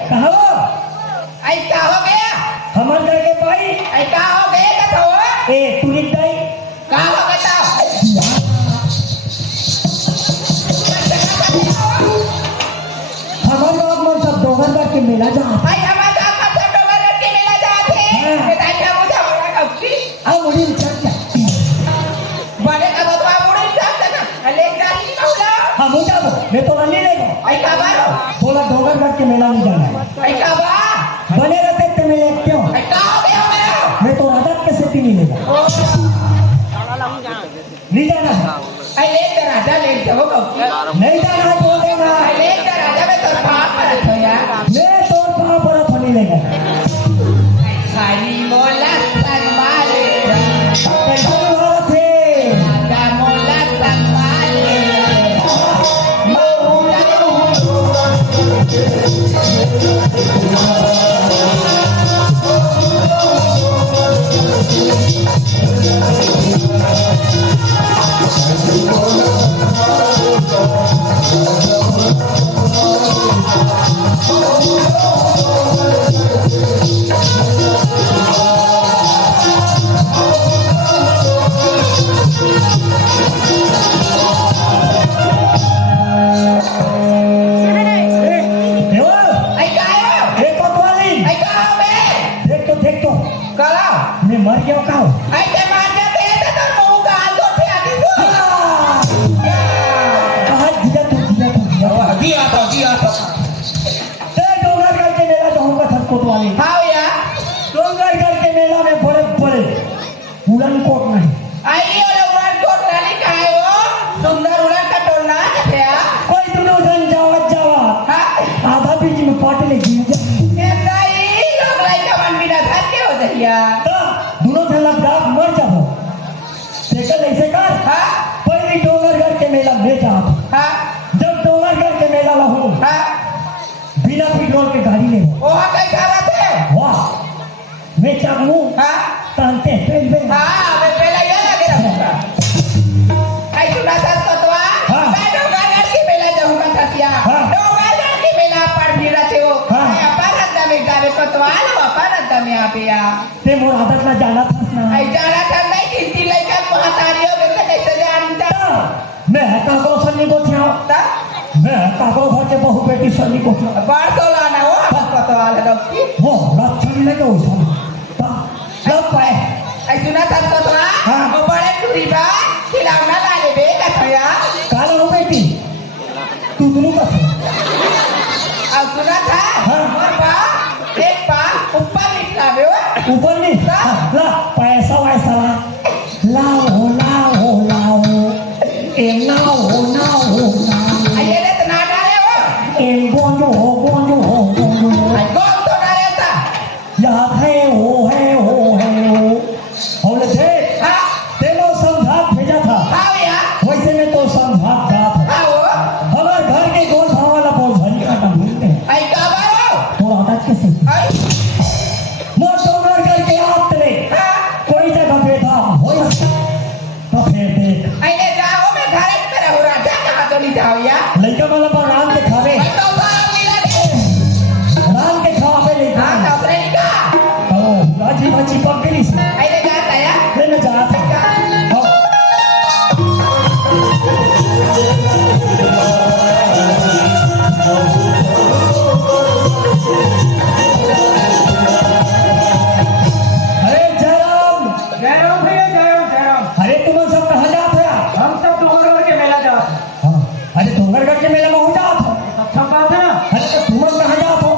कहाँ हो? ऐसा हो गया हमारे घर के भाई ऐसा हो गया कथा हो ए तू लिख दाई कहाँ हो बताओ हमारे गाँव में सब डोंगर का के मेला जा भाई हमारे गाँव में सब डोंगर के मेला जाते हैं हाँ। बेटा क्या मुझे बड़ा कौची आ मुड़ी चल जा बड़े का बतवा मुड़ी सब तक ले जाती कहला हम हो जाओ मैं तो नहीं लेगा ऐसा बारो बोला डोंगर का के मेला नहीं जाना है ऐसा बा बने रहते ते मेले क्यों ऐसा हो गया मेरा मैं तो आदत के सेटी नहीं लेगा नहीं जाना है ऐ ले तो राजा ले जाओ कौची नहीं जाना है बोल देना ऐ ले तो राजा में तो पाप पर तो यार मैं तो पाँव पर फनी लेगा खाली मोला संभाले कैसा हुआ थे राजा मोला संभाले मैं मर गया का ऐसे मार देते हैं तो मुंह का आल तो आदि को कहा दिया ते डोंगर करके मेला जाऊंगा सब कोतवाली हाँ या डोंगर करके मेला में बड़े बड़े उड़न कोट नहीं आई वाला उड़न कोट नाली का है वो सुंदर उड़न का टोलना है क्या कोई दोनों जन जावा हाँ आधा बीच में पाट ले गिर ये नहीं लोग लाई का मन बिना था क्या हो जाएगा दोनों जन लग जा मर जाओ देखल ऐसे कर हाँ पहले डोंगर करके मेला में जा हाँ जब डोंगर करके मेला लहू हाँ बिना पेट्रोल के गाड़ी ले वो कैसा बात है वाह मैं चाहूँ हाँ तानते ट्रेन में हाँ मैं पहले ये लगे रहूँगा आई सुना था सतवा हाँ। मैं डोंगर की मेला जाऊँगा था हाँ। डोंगर की मेला पर भी रहते हो हाँ। मैं अपन अंदर में गावे कोतवाल हो अपन अंदर में आप या ते मोर आदत ना जाना था ना आई जाना था नहीं किसी लड़का महातारियों में से कैसे जानता मैं काको सन्नी को थिया था मैं काको घर के बहु बेटी सन्नी को थिया बार तो लाना हो अपन कोतवाल है डॉक्टर हो लक्षण लगे वैसा ता सब पाए आई सुना था कोतवाल हाँ। वो बड़े टूरी बा खिलौना ला ले बे कथया काला हो बेटी तू दोनों का अब सुना था हाँ। और बा एक पा ऊपर निकला बे ऊपर नहीं ला पैसा वैसा लाओ एम नाओ ये ले तो ना डाले वो एम गोंजो आई कौन तो डाले था याद है हो ले थे हाँ तेलो समझा भेजा था हाँ भैया वैसे में तो समझा था हाँ वो हमारे घर के गोल भाव वाला बहुत भरी का काम मिलते हैं आई का बारो तो आदत कैसे आई मोर डोंगर करके आप रे हाँ कोई जगह बैठा हो तो फिर देख आई ले जाओ मैं घर पे रहूँ राजा कहाँ तो नहीं जाओ यार लड़का वाला पर राम के खावे मैं तो बाहर मिला दे राम के खावे लड़का हाँ तो अपने निकाह ओ राजी बाजी पकड़ी से आई ले जाता यार ले मैं जाता हूं अरे जयराम जयराम अरे तुम सब कहाँ जात हो यार हम सब डोंगरगढ़ के मेला जा हाँ अरे डोंगरगढ़ के मेले में हो जात हो अच्छा बात है ना अरे तो तुम कहाँ जात हो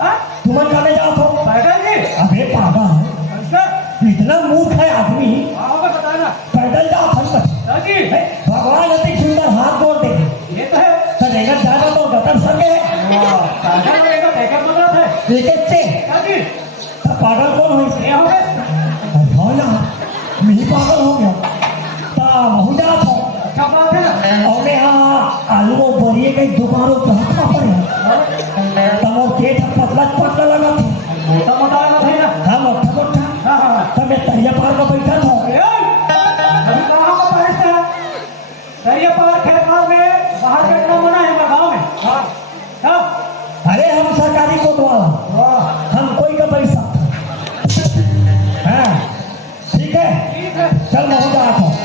हाँ तुम कहाँ जात हो पैदल जी अबे पागल अच्छा इतना मूर्ख है आदमी हाँ बताना पैदल जात हम दादी भगवान अति सुंदर हाथ जोड़ दे ये तो है तो रेगत जाना तो गतर सके सागर में एक बैकअप मत है लेके से दादी तो पागल कौन हुई ये हो गए हो ना मैं ही पागल हो गया ता महू जात हो अच्छा बात है ना और यहाँ आलू बोरिए के दुकानों पे हटना पड़े तब वो पेट पतला लगा था मोटा मोटा मत है ना हाँ मोटा हाँ हाँ तब मैं तरिया पार में बैठा था अभी कहाँ का पैसा तैयार बार खेत में बाहर बैठना मना है हमारे गाँव में। हाँ हाँ अरे हम सरकारी कोतवाल हम कोई का पैसा हाँ ठीक है चल मैं हो जाता हूँ।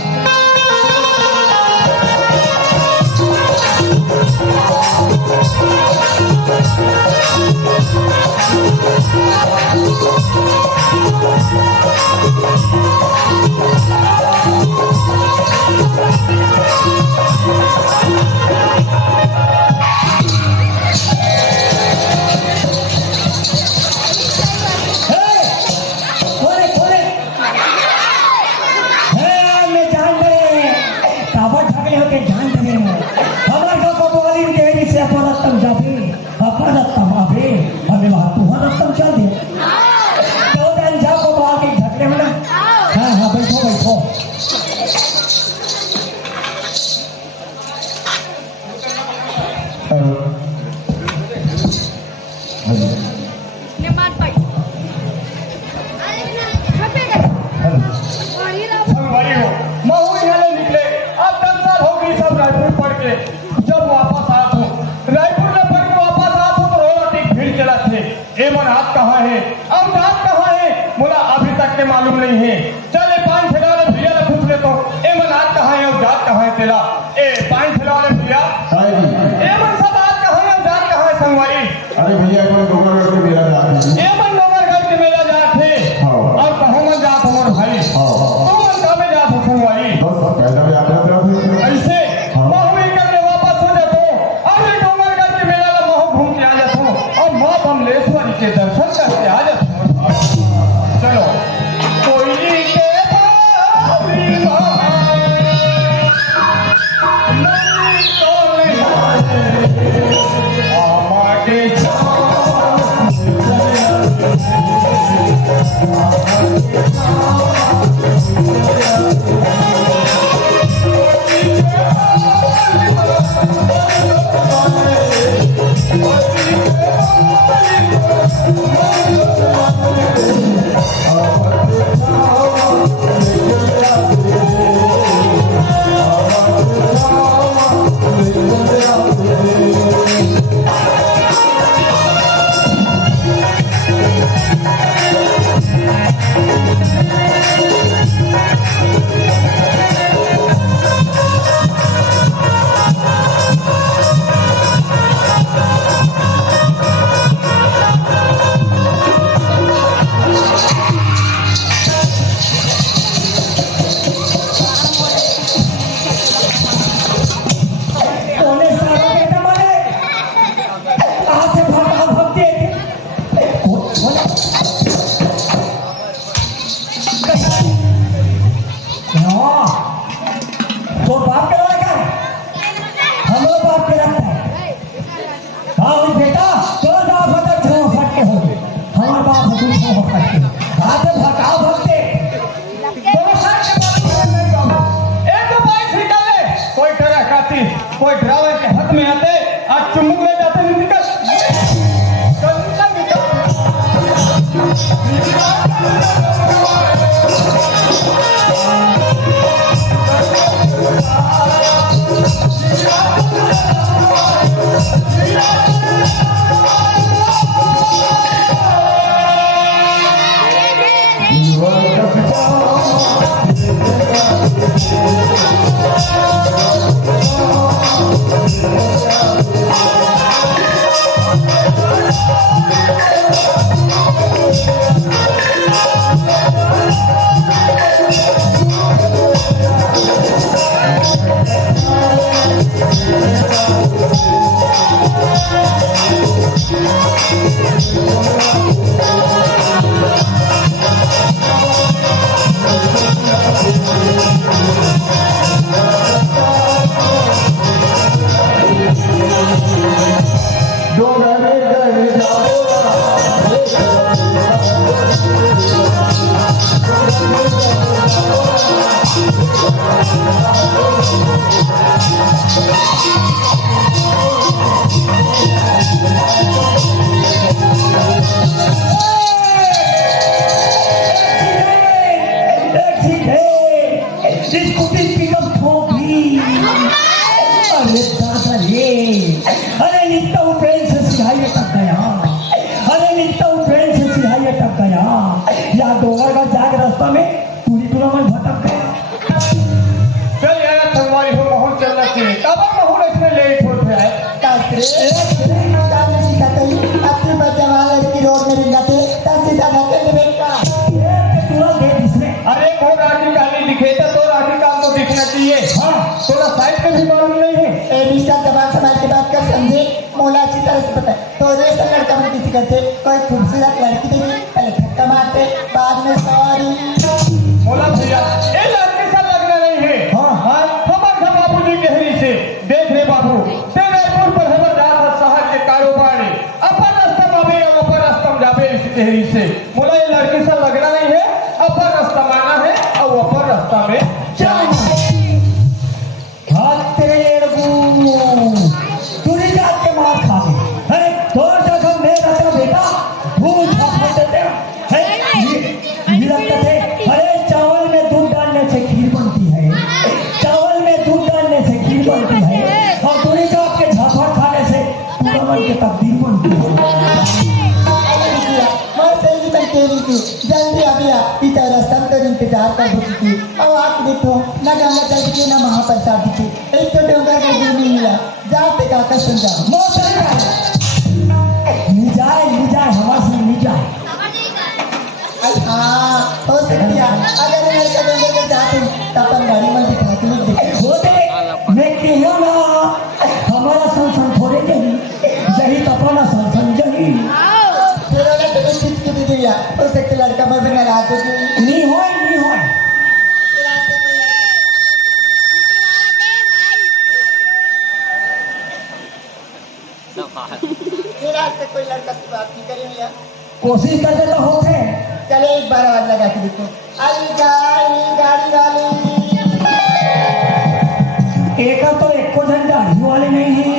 मालूम नहीं है। चल ए पान ठेला वाले भैया ने पूछ ले तो ए मन आज कहाँ है और जात कहाँ है तेरा। ए पान ठेला वाले भैया ए मन सब आज कहाँ है और जात कहाँ है संगवारी। अरे भैया एक बार डोंगरगढ़ के मेला जात है। ए मन डोंगरगढ़ के मेला जात है और कहाँ मन जात हमार भाई तो मन कहाँ में जात हो संगवारी। बस पैदल यात्रा पे ऐसे महू ही करने वापस हो जातो और ये डोंगरगढ़ के मेला ला महू घूम के आ जातो और माँ बमलेश्वरी के दर्शन करके आ जातो। चलो कोई के बारी नहीं तो आमागे तो बाप के लड़का हम लोग बाप के रखता है। हाँ बेटा चलो जाओ भटक छो फट के हो हमारे बाप हो तुम छो फट के आते भटकाओ भटके दोनों साथ के बाप एक तो बाइक निकाले कोई डरा खाती कोई ड्राइवर के हाथ में आते आज चुम्बक ले जाते नहीं निकल अरे दादा रे, अरे नित्ता हूँ ट्रेन से सिहाई तक गया, अरे नित्ता हूँ ट्रेन से सिहाई तक गया, या डोंगर का जाग रास्ता में पूरी टूर्नामेंट भटक गया। चल यार संगवारी हो बहुत चलना चाहिए तब बहुत इसमें लेट होते हैं अपनी बच्चे वाले की रोड में रिंगाते तब सीधा जाते हैं का तुरंत दे इसने। अरे वो राठी काली दिखे तो राठी काल को दिखना चाहिए हाँ थोड़ा साइड में भी मालूम नहीं है ए मिस्टर जवान समाज की बात कर समझे मोला अच्छी तरह से पता है तो जैसा लड़का में किसी करते कोई खूबसूरत लड़की देखी पहले धक्का मारते बाद में सॉरी बोला भैया ये लड़की सा लगना नहीं है हाँ। हाँ हमारे बाबू जी गहरी से देख रे बाबू तेरे पुर पर हमारे जात शहर के कारोबार अपन रास्ता मावे या अपन रास्ता जावे इस गहरी से बोला ये लड़की सा लगना नहीं है अपन रास्ता माना है और अपन रास्ता में जाना हाथ तेरे तूने जाके मार खा गई। अरे तो जगह मेरा तेरा बेटा दूध खा देते थे। अरे चावल में दूध डालने से खीर बनती है, चावल में दूध डालने से खीर बनती है, और तूने कहा आपके झापड़ खाने से टूर्नामेंट की तब्दील बनती है। जल्दी अभी इधर समंदर इंतजार कर रही थी अब आप देखो न गंगा जल की न महाप्रसाद की एक तो डोंगर का दूर नहीं मिला जाते काका सुन जाओ निजाए हमारे से निजाए। हाँ हो सकती है अगर ये लड़का डोंगर में जाते तो अपन गाड़ी में दिखा के लिख देते होते मैं कहूँ ना हमारा संसन थोड़े जही तपना संसन जही फिर वाला तो चीज की भी दिया हो सकती लड़का में भी नाराज हो गई नहीं होए फिर आज तक कोई लड़का से बात नहीं करी मिला कोशिश करते तो होते। चले एक बार आवाज लगा के देखो आई गाड़ी वाली एक तो एक को जन दाढ़ी वाले नहीं है।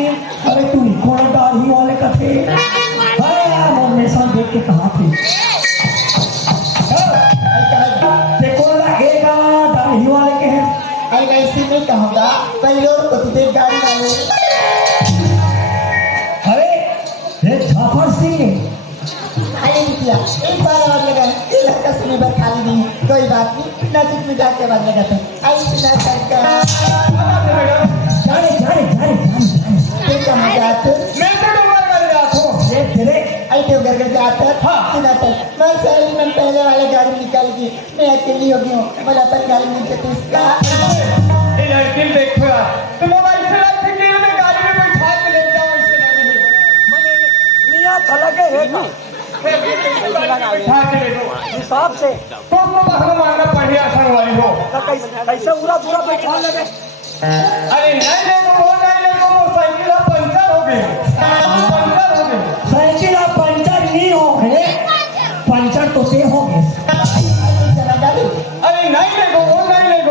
अरे तू कौन दाढ़ी वाले कथे अरे यार वो हमेशा देख के कहा थे देखो ना एक दाढ़ी वाले के हैं। अरे ऐसे नहीं कहूँगा पहले और को तुझे गाड़ी वाले अरे ये झाफर सिंह अरे किया एक बार आवाज लगा ये लड़का सुनी बार खाली नहीं कोई बात नहीं नजीक में जाके आवाज लगा था ऐसे ना करके जाने क्या मजा आता मैं तो डूंगर कर जाता हूँ तेरे ऐसे घर घर जाता हाँ। सुना था मैं सही में पहले वाले गाड़ी निकाल दी मैं अकेली हो गई हूँ बोला अपन गाड़ी नीचे तो इसका ये लड़की देखो यार तुम मोबाइल से रख के मैं गाड़ी में बैठा के ले जाऊँ इससे नहीं मियाँ थलगे है का बैठा के ले जाओ हिसाब से तुम बहन मारना पड़े संगवारी हो कैसे पूरा पूरा बैठा लगे। अरे नहीं लेगो वो साइकिल पंचर हो गई साइकिल आप पंचर नहीं हो गए पंचर तो से हो गए। अरे नहीं लेगो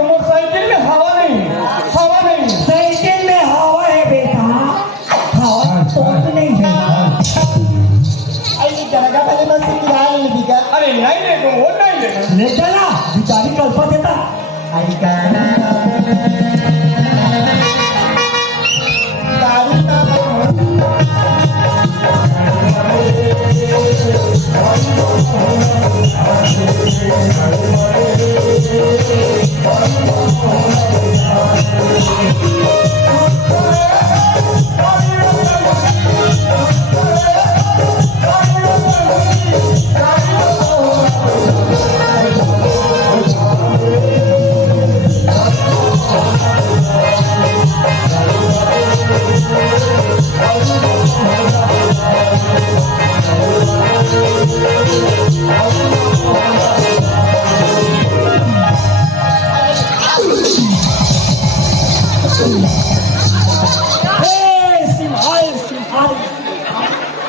मोटरसाइकिल में हवा नहीं साइकिल में हवा है बेटा, हवा तो नहीं है। ऐसी जगह पहले बस किराया नहीं दिखा अरे नहीं लेगो ले चला बिचारी कल्पा देता आई गाड़ी का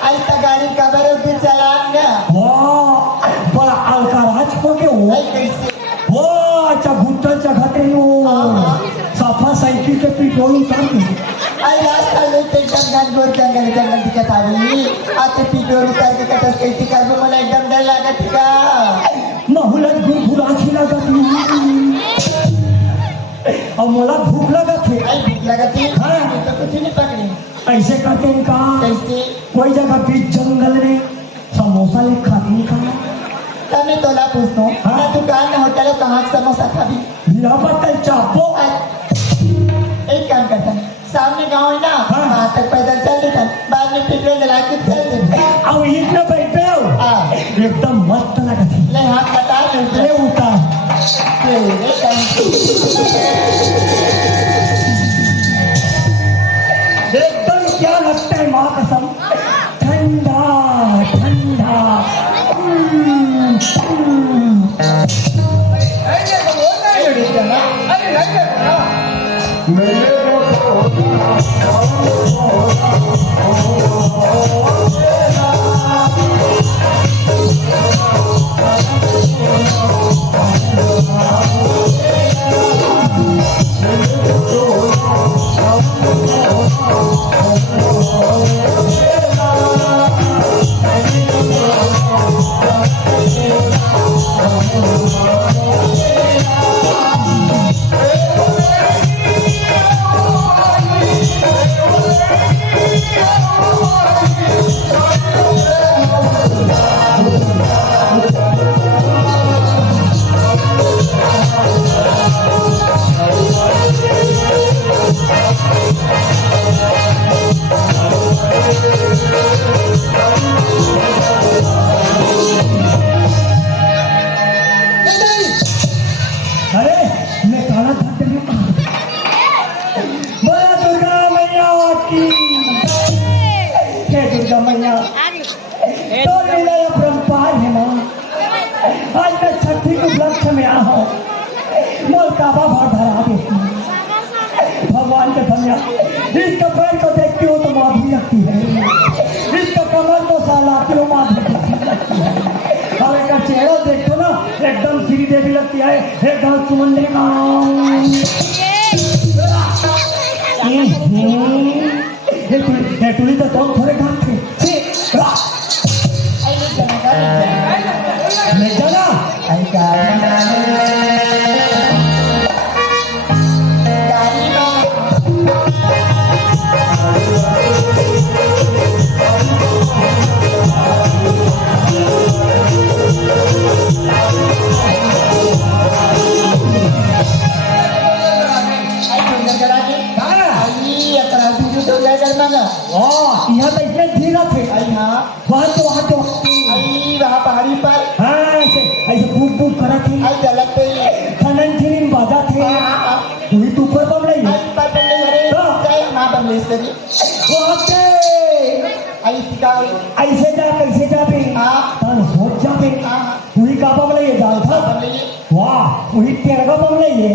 ऐसा गाड़ी का बरोबर चलाना बड़ा अलकाराज हो गए वो कैसे वो अच्छा घुटन चढ़ते सफा साइकिल के पेट्रोल उतार के आई आजकल लोग जंगल दिखत आ रही आते पेट्रोल उतार के कटस कैसे कर मला एकदम डर लागत का नहुलत घुरघुरा खिला और मोला भूख लगा थे आई भूख लगा थी हाँ। तो कुछ नहीं पकड़ी ऐसे करते हैं काम कैसे कोई जगह बीच जंगल में समोसा ले खाती नहीं खाना तब तो ला पूछता हूँ हाँ। ना दुकान में होटल है कहाँ से समोसा खा भी हीरा पत्तल चापो एक काम करता है सामने गांव है ना हाँ। वहाँ तक पैदल चल देता बाद में पेट्रोल डला के चल देता अब इतना बैठे हो हाँ। एकदम मस्त लगा थी ले हाथ बता ले उतार एकदम क्या लगता है माँ कसम ठंडा ठंडा ऐसे तो बोलना ही नहीं है। अरे नहीं है। मेरे अरे मैं काला था तेरे बोला दुर्गा मैया की हे दुर्गा मैया तो लीला अपरंपार है माँ आज मैं छठी के उपलक्ष्य में आ हूँ मोल काबा भर धरा देती हूँ भगवान के धनिया इसका पैर को देखती हो तो माधुरी लगती है इसका कमर तो साला किलो माधुरी लगती है अब इसका चेहरा देखो ना एकदम श्री देवी लगती है एकदम सुमन का ये टुली तो तुम थोड़े काम थे ले जाना यहाँ तो इतने धीरा थे वहाँ तो पहाड़ी पर हाँ ऐसे फूक फूक करा थे आई गलत खनन खिन बाजा थे वही तो ऊपर बम रही है वहाँ पे ऐसे जा कैसे जा पे तन सोच जा पे वही का बम रही है जाल था वाह वही तेरगा बम रही है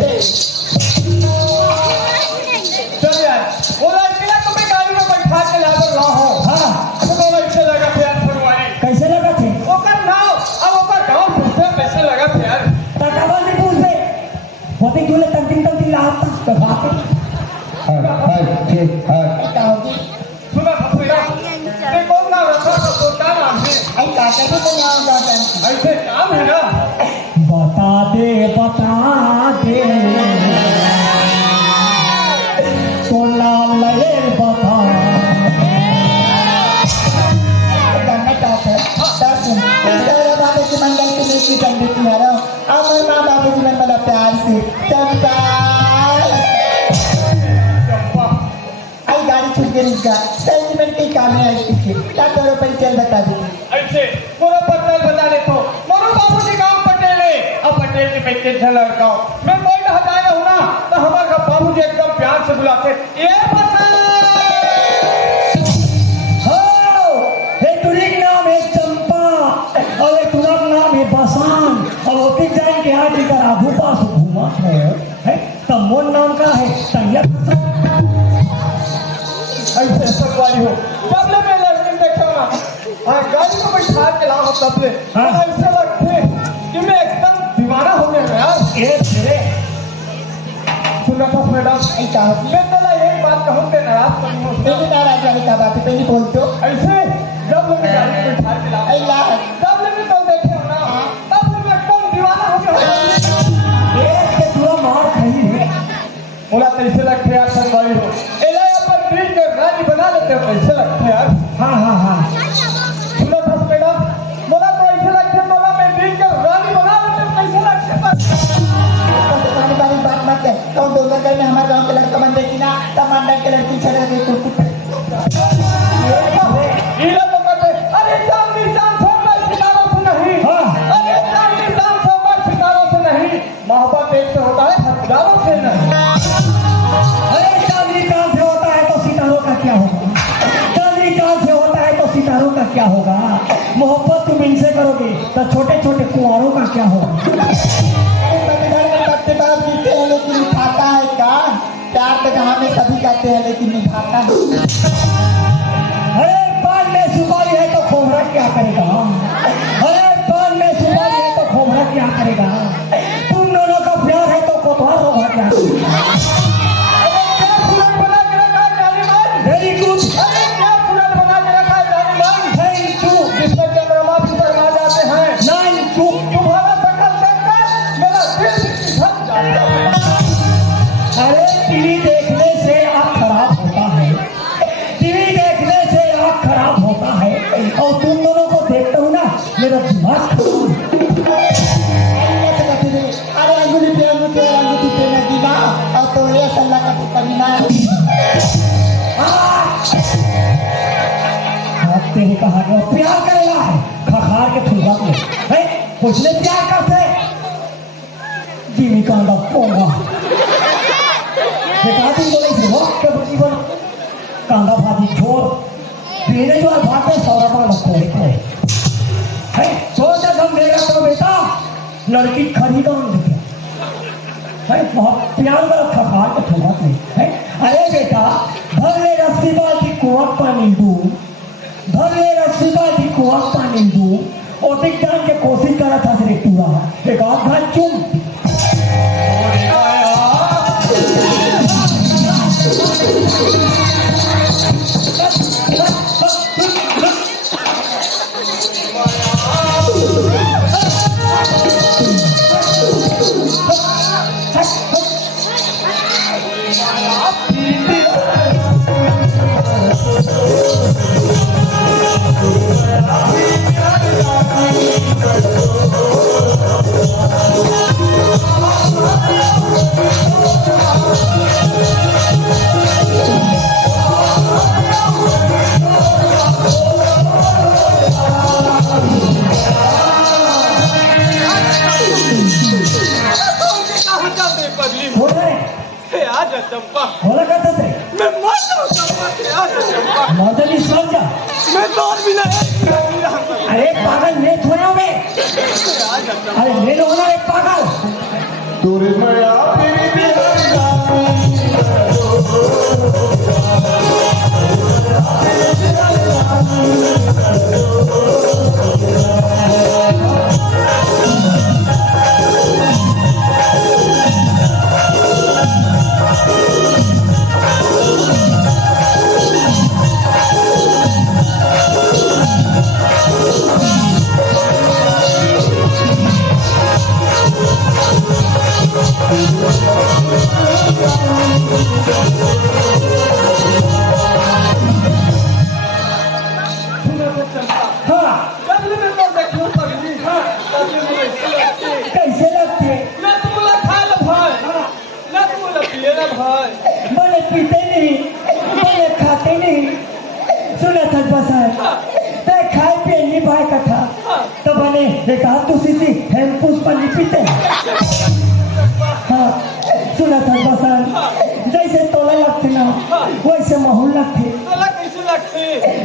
चल यार वो लड़का तो मैं गाड़ी में बैठा के ला कर रहा हूँ। हाँ तो ऐसे लगा थे यार फुलवारी कैसे लगा थे ओकर नाव अब ओकर गांव पूछते पैसे लगा थे यार। तकावा से पूछते होते क्यों ले तंतिन लाता तो बात सुना फुफुरा ते कौन नाम रखा तो क्या नाम है ऐसे काम है ना बता दे तो नाम लगे बता अमर माँ बाबू जी मला प्यार से चंपा आई गाड़ी छूट गई इसका सेंटिमेंट के काम है इसके क्या करो परिचय बता दीजिए ऐसे मोरा पटेल बता दे तो मोरो बाबू जी गांव पटेल है अब पटेल के बेटे झलर गांव मैं कोई ना हटाया हूं ना तो हमारा बाबू जी एकदम प्यार से बुलाते ये बता हे तुरी का नाम है चंपा और एक तुरा का नाम है बसान और होती जाए के आज इधर आधू पास घूमा है तब मोन नाम का है तैयब ऐसे सब वाली हो जब ले मैं लड़की देखा ना हाँ गाड़ी में बैठा के लाओ तब ले हाँ। ऐसे लगते कि मैं एकदम दीवाना हो गया यार ये तेरे सुना था मैडम ऐसा होती मैं तो एक बात कहूँ ते नाराज नहीं हो पहली नाराज वाली का बात है पहली बोल दो ऐसे जब लोग गाड़ी में बैठा के लाओ अल्लाह जब ले मैं तो देखे हो ना तब मैं एकदम दीवाना हो गया एक के तुरा मार खाई है बना लेते हो कैसे लगते हैं यार? हाँ हाँ हाँ सुनो दस मैडम, बोला तो ऐसे लगते हैं, बोला मैं दिल के रानी बना लेते हो कैसे लगते हैं बस। पानी पानी बात मत कर। तो डोंगरगढ़ में हमारे गांव के लड़का बन देखी ना, टमाटर के लड़की छड़ गई कुछ हीरा तो कहते अरे चांदी चांद सोना सितारों से नहीं, हाँ। अरे चांदी चांद सोना सितारों से नहीं, मोहब्बत एक से होता है हजारों से नहीं। अरे चांदी चांद से होता है तो सितारों का क्या होगा? चांदी चांद से होता है तो सितारों का क्या होगा? मोहब्बत तुम इनसे करोगे तो छोटे छोटे कुंवारों का क्या होगा? बात जीते हैं लेकिन निभाता है का? प्यार तो जहाँ में सभी कहते हैं लेकिन निभाता है। अरे पान में सुपारी है तो खोबरा क्या करेगा? अरे पान में सुपारी है तो खोबरा क्या करेगा? तुम दोनों का प्यार है तो कोतवाल होगा क्या? अरे क्या फूलन बना के रखा है जानी मन, वेरी गुड, अरे क्या फूलन बना के रखा है जानी मन, थैंक यू, जिसमें चंद्रमा भी शर्मा जाते हैं। Thank you. तुम्हारा शकल देखकर मेरा दिल धक जाता है। अरे टीवी देखने से आँख खराब होता है, टीवी देखने से आँख खराब होता है, और तुम दोनों को देखता हूँ ना मेरा दिमाग खराब है। अरे अंगुली पे अंगूठी पे नदी ना, और तो ये सल्ला का पुत्र ना। आप तेरे कहा गया प्यार करेगा है खखार के फुलवा में है उसने प्यार करते जीवी कांदा पोंगा बेटा तुम बोले थे वो के जीवन कांदा भाजी छोड़ पीने जो भात में सौरभा रखो है सोचा हम देगा तो बेटा लड़की खरीदोगे है बहुत प्यार वाला खखार के फुलवा में है। अरे बेटा भर ले रस्सी बाजी कुआं पानी दू भले रस्सीदा की कुआं पानी दू और दिख जान के कोशिश करा था तेरे टूरा एक आध घाट चुम कहाँ जाते हैं पगली? हो रहे हे आजा चंपा, बोला करते थे मैं मर जाऊँ चंपा, हे आजा चंपा, मॉडल इस्लाम जा मैं तो और भी नहीं रहा। अरे पागल ले थोड़ा में हे आजा चंपा, अरे ले लो ना एक पागल तोरे माया तेरी बिहारी हाँ कबल में तो देखूं पगली, हाँ, कबल में ऐसे लगती है। कैसे लगते ना तुम बोला खा लो भाई, ना तुम बोला पिए ना भाई। बोले पीते नहीं बोले खाते नहीं सुना था बसार ते खाए पिए नहीं भाई कथा तो बने एक हाथ दूसरी थी हेम पुष्प नहीं पीते हाँ सुना था बसार जैसे तोला लगते ना वैसे माहौल लगते तोला कैसे लगती?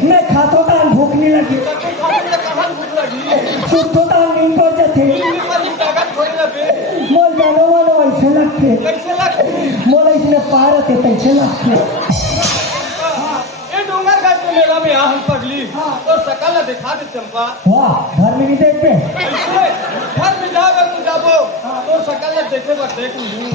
मैं खातो था भूख नहीं लगी तू खाने में कहाँ भूख लगी? सुतो था नींद पड़ जाते नींद पर ही ताकत थोड़ी ना बे। मोल जानो वाले वैसे लगते कैसे लगती? मोल इसमें पार आते पैसे लगते ये डूंगर का जो मेला में यहाँ हम पगली, तो सकल दिखा दे चंपा। वाह घर में नहीं देखते कैसे? घर में जाओ अगर तू जाबो, तो सकल देखे बस देख लूँ।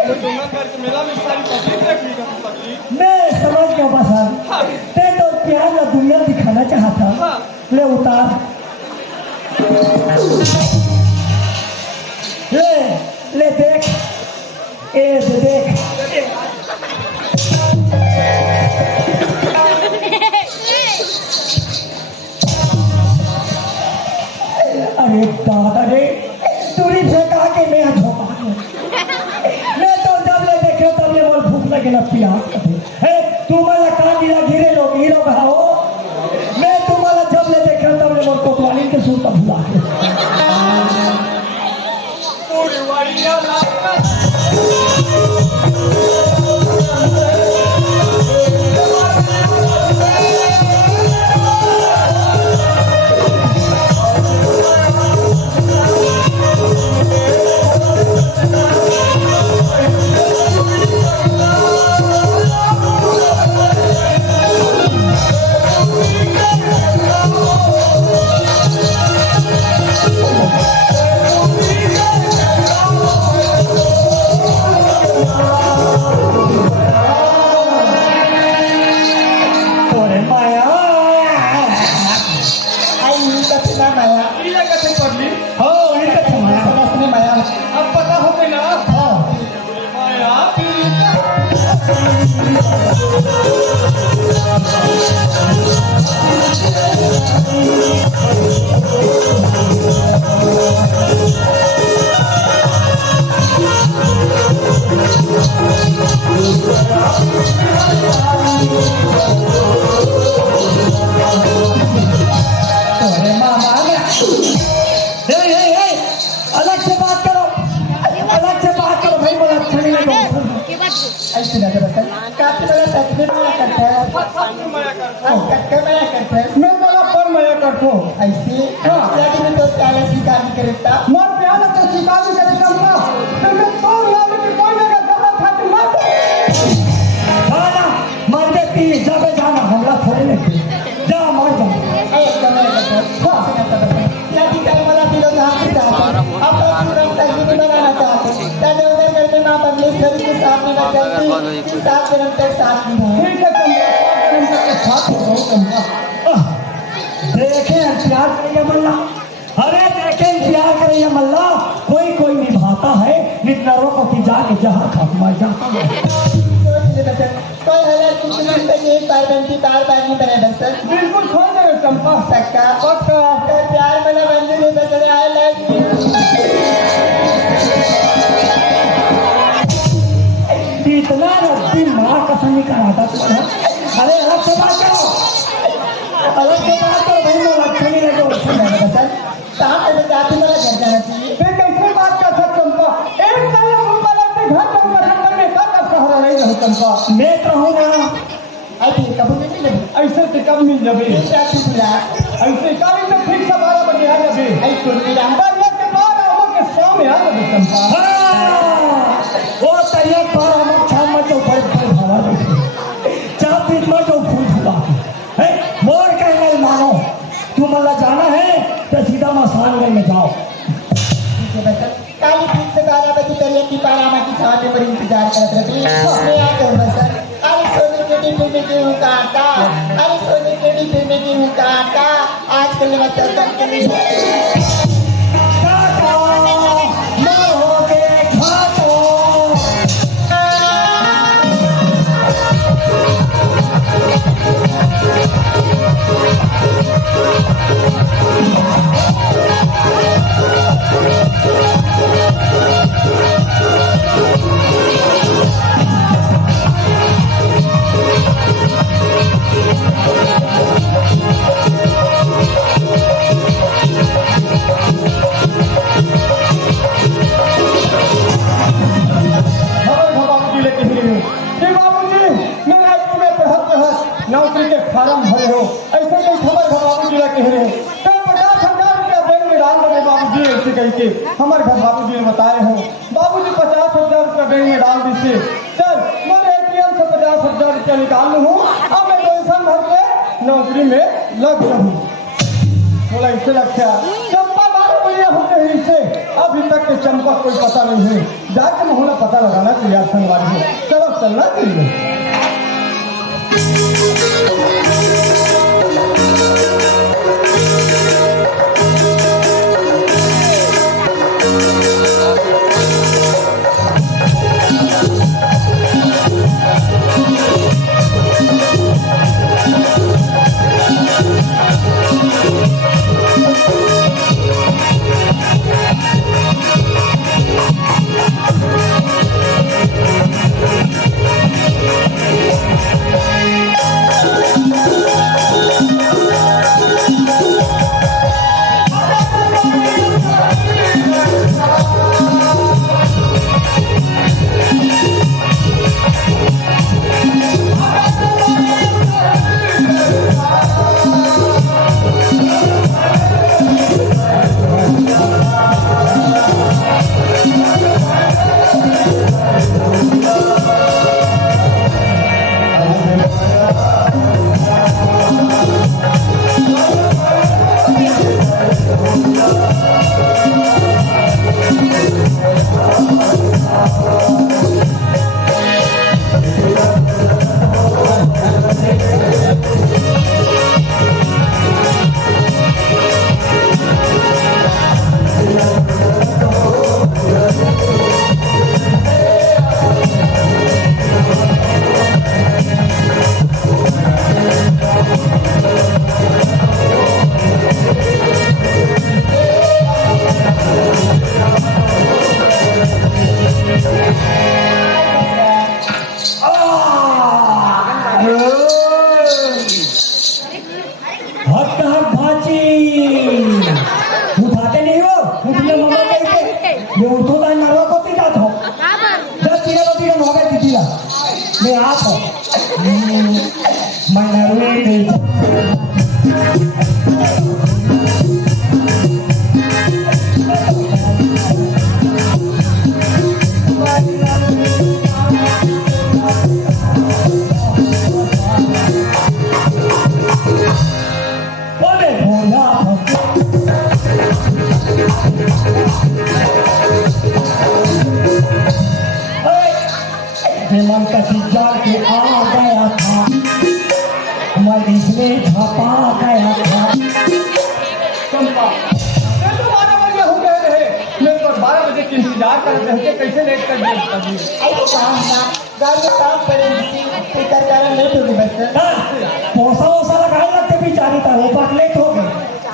तो डूंगर का जो मेला में सारी पब्लिक देख ली तू पगली। मैं समझ गया बसार हाँ, ते तो प्यार का दुनिया दिखाना चाहता हाँ। ले उतार ले देख ए देख तुम्हाला का दिला गिरे लोग हीरो भाओ मैं तुम्हाला जब ले देखा तब ले मोर कोतवाली के सुनता भुला के पूरी वाड़िया लागत तोरे माया आई कथे ना माया ये कैसे पढ़ ली हो इनका छमाया समझने माया अब पता हो गई ना हाँ माया तोरे मामा ए अलग से बात करो भाई बोला अच्छा नहीं लगा ऐसे ना करो सर काफी बड़ा सच में माया करता है माया कर कटका माया करता है मैं बोला पर मैं करतो ऐसे यदि मैं तो प्याला स्वीकार नहीं करता मोर प्याला तो स्वीकार नहीं करता तो मैं तो नाम की कोई जगह जगह खाती मत जाना मर देती जब जाना हमरा थोड़े नहीं जा मर जा एकदम यदि कल मला दिलो ना आपका पूरा तस्वीर बनाना चाहते तब उधर करके मां बंगलेश्वरी के साथ में चलती 7 जन्म तक साथ में है ठीक है तुम के साथ हो तुम देखे प्यार करिए मल्ला अरे देखे प्यार करिए मल्ला कोई निभाता है नितनरों को की जाके जहाँ खात्मा जाता है सोच ले बच्चा कोई हजार की जिंदगी एक बार बनती बार नहीं बने बच्चा बिल्कुल खोल दे चंपा सक्का पक्का तो प्यार वाला मंदिर है बच्चा आई लाइक यू इतना रद्दी माँ कसम नहीं कराता तुम्हारा अरे अलग से बात करो भाई मोला अच्छा नहीं लगे अच्छा लगा बच्चा साथ में जाती मेरा घर जाना चाहिए फिर कैसे बात कर सकते चंपा एक साल चंपा लगते घर चंपा घर में का सहारा नहीं रहे चंपा मैं कहूँगा अभी कबूल नहीं लगी ऐसे से कब मिल जाबे एक रात की बुला ऐसे कभी तो ठीक से 12 बजे आ जाबे आई कोई मिला बढ़िया के बाद आओ के शाम आ जाबे चंपा वो तैयार पर हम शाम में जो बड़े हवा देखे चाप पीट में जो फूल फुला है मोर कहने मानो तुम अल्लाह जाना है तो सीधा मसानगंज में जाओ काली ठीक से 12 बजे तक की पारामा की छाते पर इंतजार कर रहे थे मैं आ गया बस अरे सोने के डिब्बे में गेहूं का आटा अरे सोने के डिब्बे में गेहूं का आटा आजकल मैं चलता के काका मरोगे खातो नौकरी के फार्म भरे हो ऐसे नहीं खबर घर बाबू जी कह रहे हो तो 50,000 रुपया बैंक में डाल दे बाबू जी ऐसे कह के हमारे घर बाबू जी ने बताए हो बाबू जी 50,000 रुपया बैंक में डाल दीजिए चल मैं ATM से 50,000 रुपया निकाल लूँ अब मैं पेंशन भर के नौकरी में लग जाऊँ बोला इससे लगता चंपा 12 बजे होते हैं इससे अभी तक के चंपा कोई पता नहीं है जाके मुहूर्त पता लगाना चाहिए संगवारी है चलो चलना चाहिए हक हक भाची उठाते नहीं हो उठले मम्मा कहते ये उठो तो नरवा को ती जात हो जब तिला तो तिला मोगे तिला मैं आप हो मैं नरवे नहीं बोले भोला हेमंत का सिद्धार के आ गया था मैं इसमें झपा गया था चंपा ये तो 12 बजे हो गए रहे मेरे को 12 बजे की इंतजार कर रहे थे कैसे लेट कर दिया कभी ऐसे काम ना गाड़ी में काम करेंगे फिकर कारण लेट हो गई बस पोसा वोसा लगाए लगते बेचारी था वो पाक लेट हो गए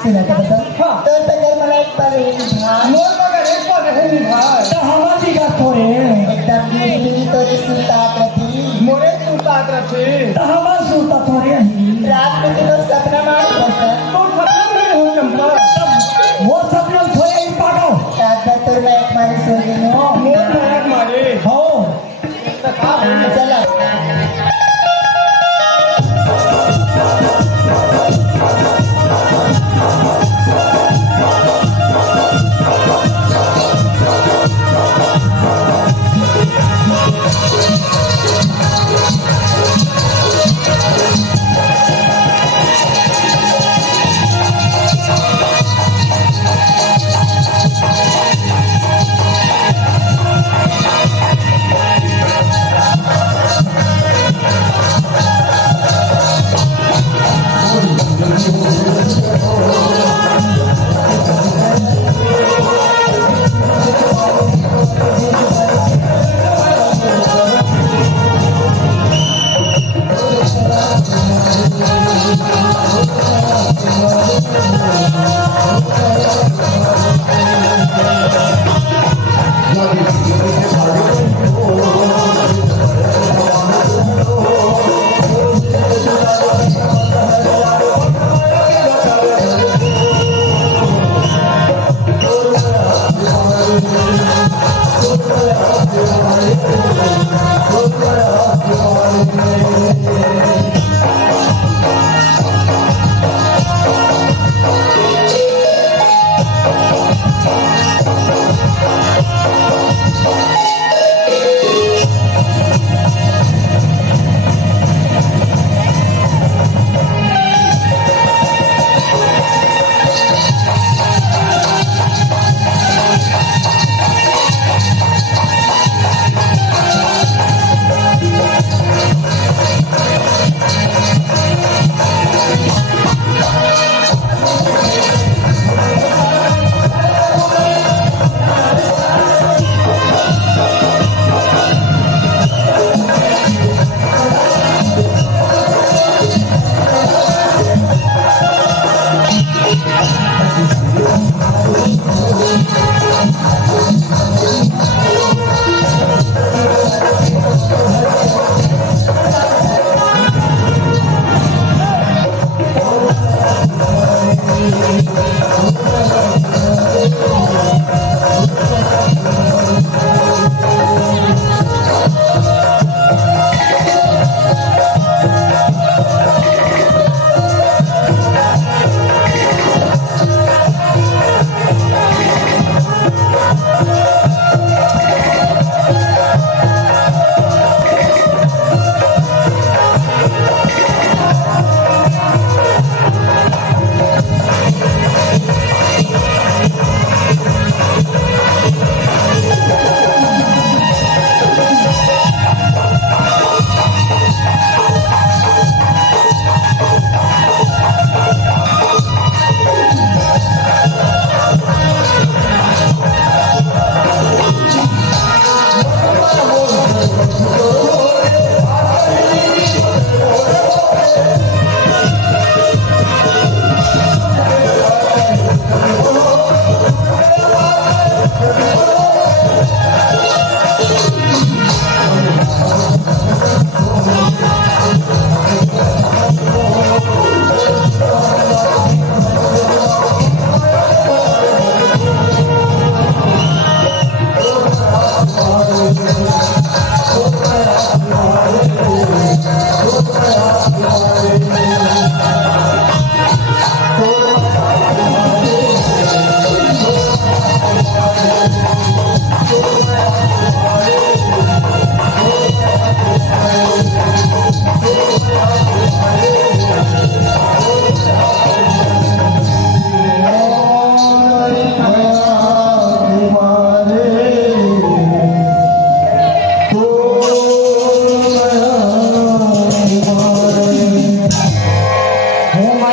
सुना था बस हाँ तो तक मला एक बार हाँ मोर मगर एक बार रहे नहीं भाई तो हमारी का थोड़े एकदम गिरी तो जिसकी ताक रखी मोरे तू साथ रखे तो हमार सुनता थोड़े ही रात में तो सपना मार बस तो खत्म नहीं हो चंपा वो सब लोग थोड़े ही पागल रात भर तो मैं एक मारी सो गई हूँ मोर मारक मारे हो तो का बोले चला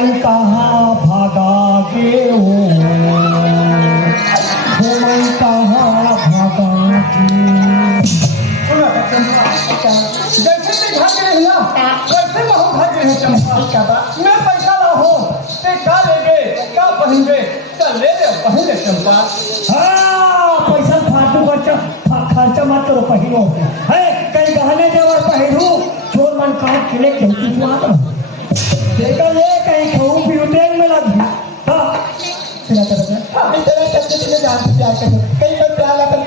मन कहाँ भागा गे हो मन कहाँ भागा गे। सुना चंपा, जैसे ते भाग रहे ना वैसे महू भाग रहे चंपा। मैं पैसा ला हो ते का लेगे का पहनगे चल ले ले पहन ले चंपा। हाँ पैसा फालतू खर्चा मत करो पहिनो है कई गहने देवर पहिरू चोर मन कहाँ किले खेलती बात देखा ले कहीं खाऊ पीऊ ट्रेन में लग गया। हाँ सुना तो बता मैं तेरा सबसे तुम्हें जान से प्यार करती हूँ कई बार प्यार लगता है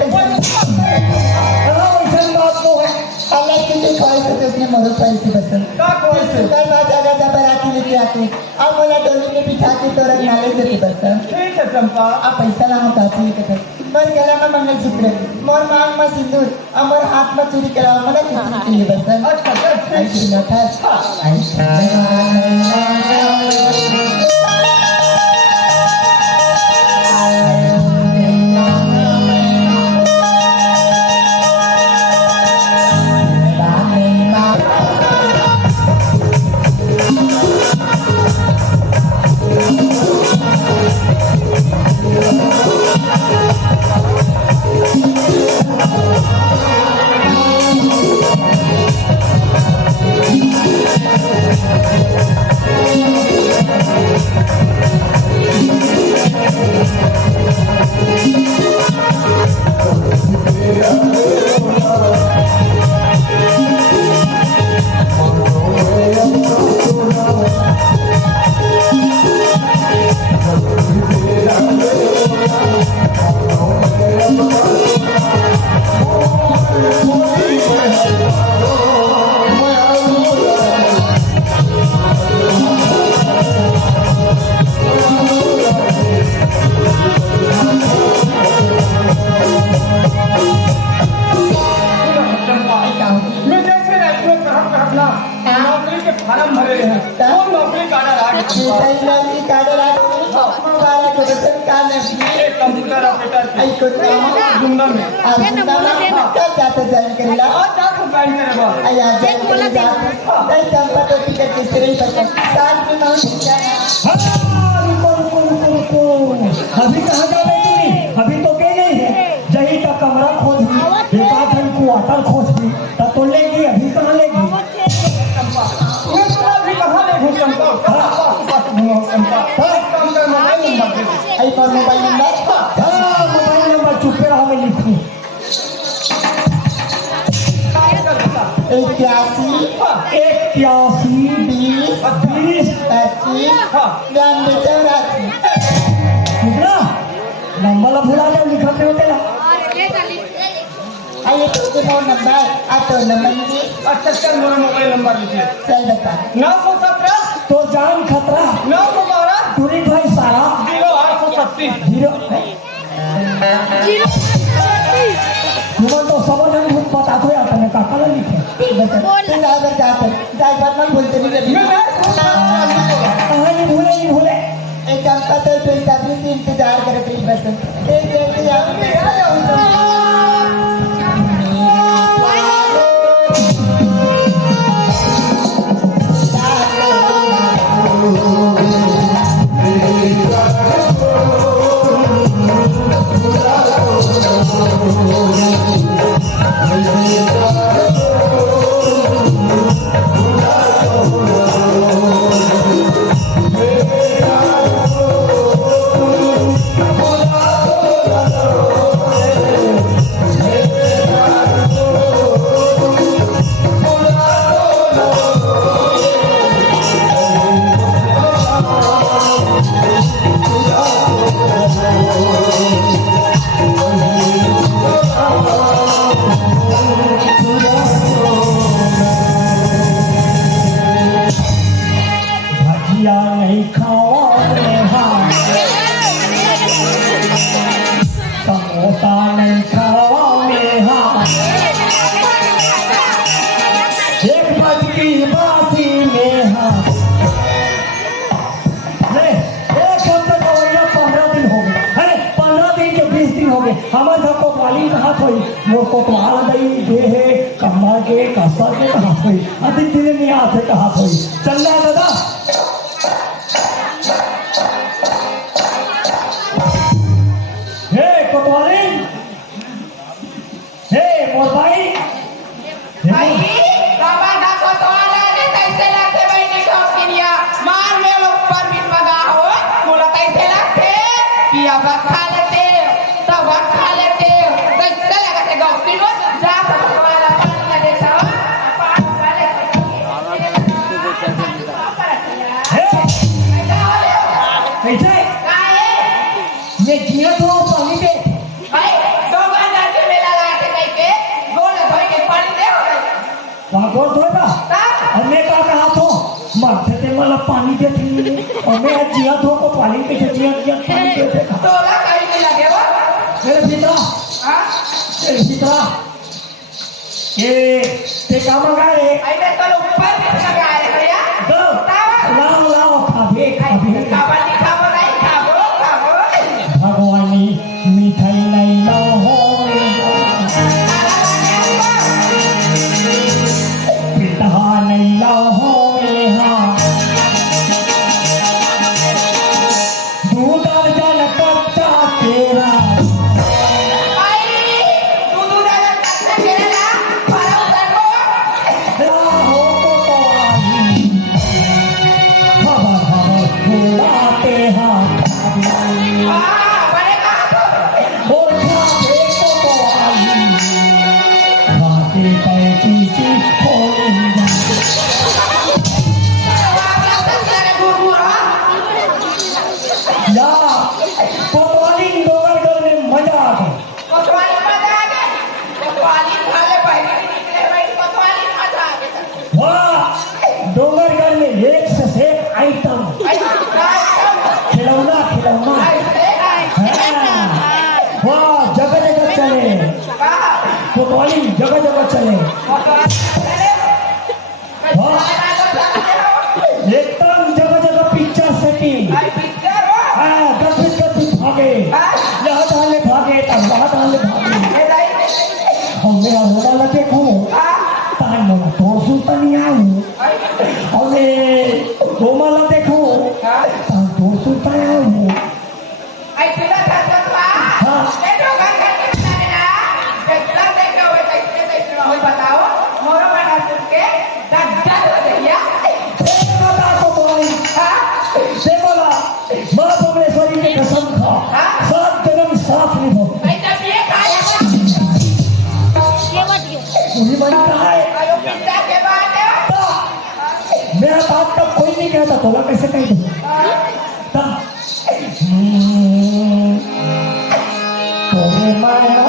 वैसे बात तो है अल्लाह की जो ख्वाहिश होती है उसने मरो ख्वाहिश ही बसन का कोई से कल बात आगा जा बराती लेके आते अब मोला डोली में बिठा के तोरा नाले देते बसन ठीक है चंपा। अब पैसा ला हम काफी लेके मोर गला में मंगलसूत्र मोर मांग में सिंदूर और मोर हाथ में चूड़ी कराओ मोला कुछ चाहिए बसन अच्छा अच्छा आई सुना था मैं जैसे राइटर कहना नौकरी के फार्म भरे हैं वो नौकरी का ऑर्डर आ गया। सही नाम की काडर आ गई हमारा को बसन का नहीं एक कंप्यूटर ऑपरेटर आई को नाम जुम्मन में आज कल जाते जान करेला आज जा तो ज्वाइन करे बा आई आज करेला दई चंपा तो टिकट के सिरे पर साल की मांग हाँ रुको अभी कहाँ जा रहे तुम अभी तो कहीं नहीं है जही तक कमरा खोज भी एक आध दिन क्वार्टर खोज भी तब तो लेगी अभी कहाँ लेगी। मैं तो अभी कहाँ ले घूम चंपा पास घूमो चंपा एक काम कर मोबाइल नंबर दे दे। आई पर मोबाइल नंबर हाँ मोबाइल नंबर चुप रहा मैं लिखूँ 81 81 20 कितना नंबर भुला जाओ लिखते होते ना आइए तो फोन नंबर आ तो नंबर लीजिए अच्छा चल मेरा मोबाइल नंबर लीजिए चल बता 917 तो जान खतरा 912 दूरी भाई सारा 0836 जीरो तो समझ नहीं पता तो आता है काका लिखे बता तू ना बता जाए बात मत बोलते नहीं मैं कहाँ नहीं भूले एक काम का तो तभी से इंतजार करे थे बस एक जल्दी आ जाओ हमारे घर को वाली कहा थोड़ी वो कोतवाल गई दे है कमर के कसर के कहा थोड़ी अधिक दिन नहीं आते कहा थोड़ी चल रहा दादा ऐसे काय मैं जिया तो पानी दे भाई दो बार जाके मेला लाते कहीं के गोल धोई के पानी दे वहाँ गोर धोएगा और मैं क्या कहा तो माथे ते मला पानी दे थी और मैं जिया धो को पानी पे जिया जिया पानी दे दे तोला कहीं नहीं लगे वो मेरे पिता हाँ मेरे पिता ये ते काम का रे ऐसे कल ऊपर भी लगा है भैया दो लाओ लाओ खाबे खाबे काबा नहीं खाबो भगवानी मिठाई नहीं लाओ हो पिता नहीं लाओ हो यहाँ दूध और जल कच्चा तेरा राहो को आई खबर खबर छुड़ाते हाथ और खाते को आई खाते पैसी की खोली या कोतवाली डोंगरगढ़ में मजा आ गया वाह डोंगरगढ़ में एक से एक आइटम खिलौना खिलौना हाँ, वाह जगह जगह चले कोतवाली जगह जगह चले वाह एकदम जगह जगह पिक्चर सेटिंग हाँ गति भागे यहाँ डाले भागे तब वहाँ डाले भागे हमने होना देखो तान मोला तो सुनता नहीं आऊँ हमने रोमाला देखो तान तो सुनता आऊँ बताओ मोरो बना के से बोला माँ भुवनेश्वरी के कसम खा 7 जन्म साथ निभो वही बनता है मेरा बात तब कोई नहीं कहता तोला कैसे कह दू तोरे माया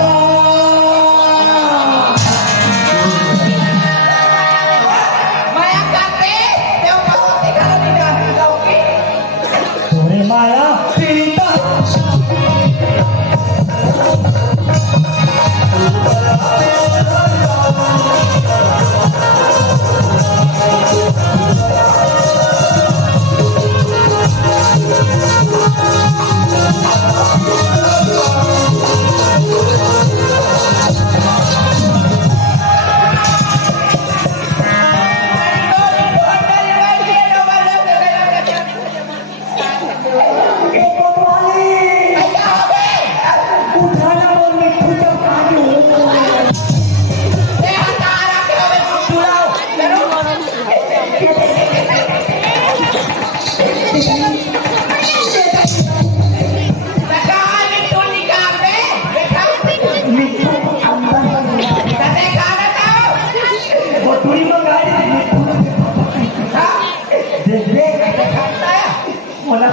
तोरे माया पीड़िता उठाना बोल मिठू जब काजू मिठू अंदर वो टूरी मंगाई देख देख बोला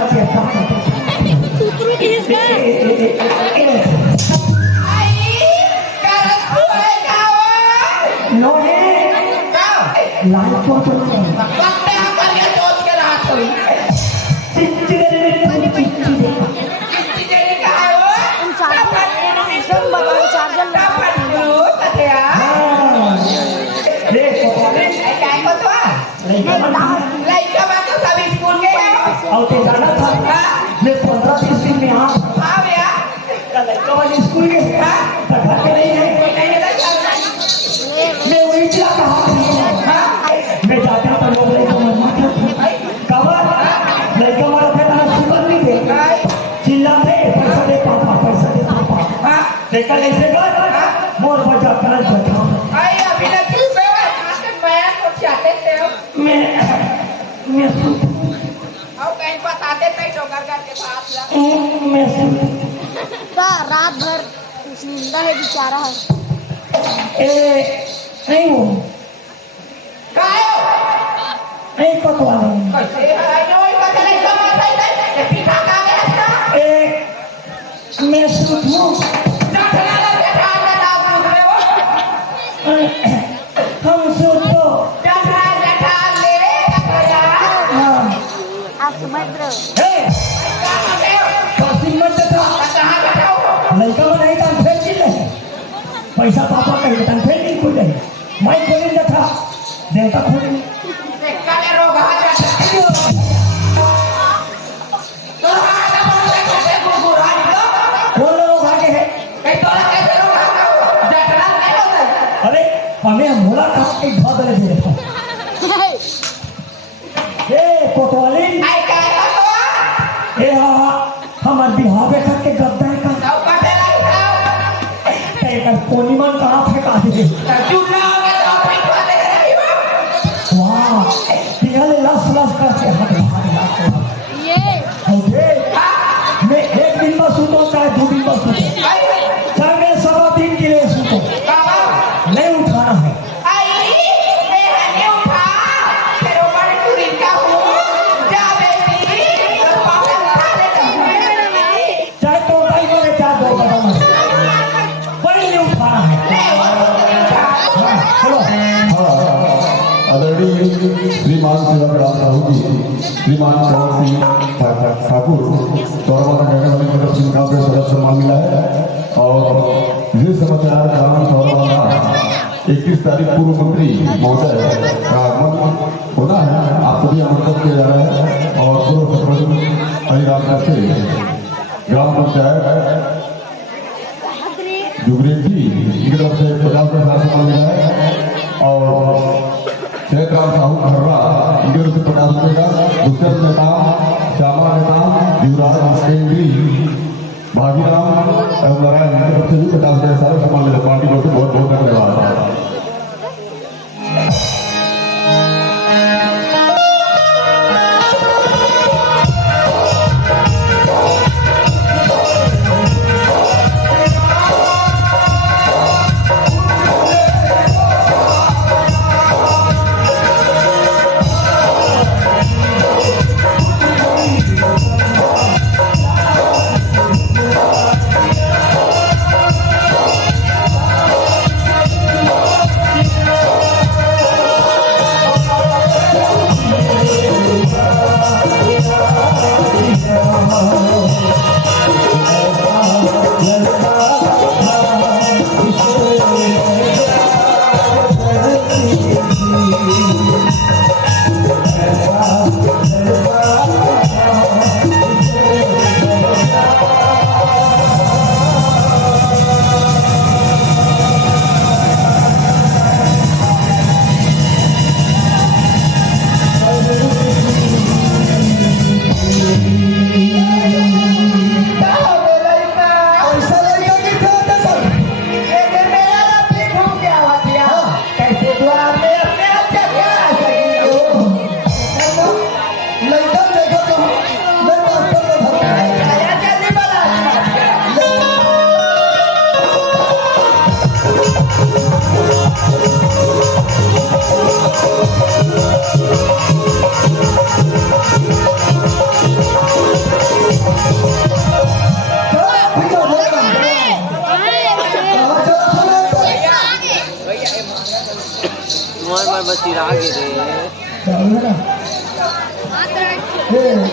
लोहे लाल चोट जाना था मैं 15-20 दिन में यहाँ स्कूल के घर के नहीं है मैं वही चिल्ला कहा मैं जाता था लोग लड़का मारता था कवर लड़का मारता था सुबह नहीं दे चिल्लाते पैसा दे पापा देखा कैसे कर मोर बजा कर बैठा मैं रात भर जिंदा है बेचारा है नहीं वो नहीं पकवा नहीं कैसे है नो पता नहीं कब आता है पिता का समुद्र काशी मत था लड़का में नहीं तन फेंक दी पैसा पापा कहीं तन फेंक दी कुछ नहीं मैं कोई न था देवता खोली कौन लोग आगे है अरे हमें मुलाकात के घर दे दे रहा ए कोतवाली ए हाँ हमार बिहार में के गद्दा है का कोनीमन कहाँ फेंका दे वाह पिघले लस लस करके हाथ भाग ये ओके मैं एक दिन में सुतो चाहे 2 दिन में सुतो चाहे मैं 7 दिन के लिए सुतो नहीं उठाना है चाहे तो ढाई बजे चाहे 2 बजे पर नहीं उठाना है हाँ, चलो आदरणीय श्रीमान सेवाग्राम साहू जी श्रीमान चरण सिंह ठाकुर सौरमाता नगर निगम की चुनाव के सदस्य सम्मान मिला है और ये समाचार ग्राम सौरमाता 21 तारीख पूर्व मंत्री महोदय का आगमन होना है आप सभी आमंत्रित किया जा रहा है और पूर्व सरपंच हरिराम से ग्राम पंचायत जुगरेट जी इनकी तरफ से 50 का सम्मान मिला है और जयराम साहू खर्रा इनके रूप में 50 रुपये का गुजर नेताम श्यामा नेताम युवराज केंद्री भागीराम नारायण इनके तरफ से भी 50 रुपये सारे सम्मान मिले पार्टी को बहुत बहुत धन्यवाद ए